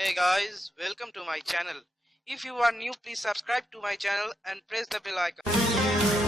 Hey guys, welcome to my channel. If you are new, please subscribe to my channel and press the bell icon.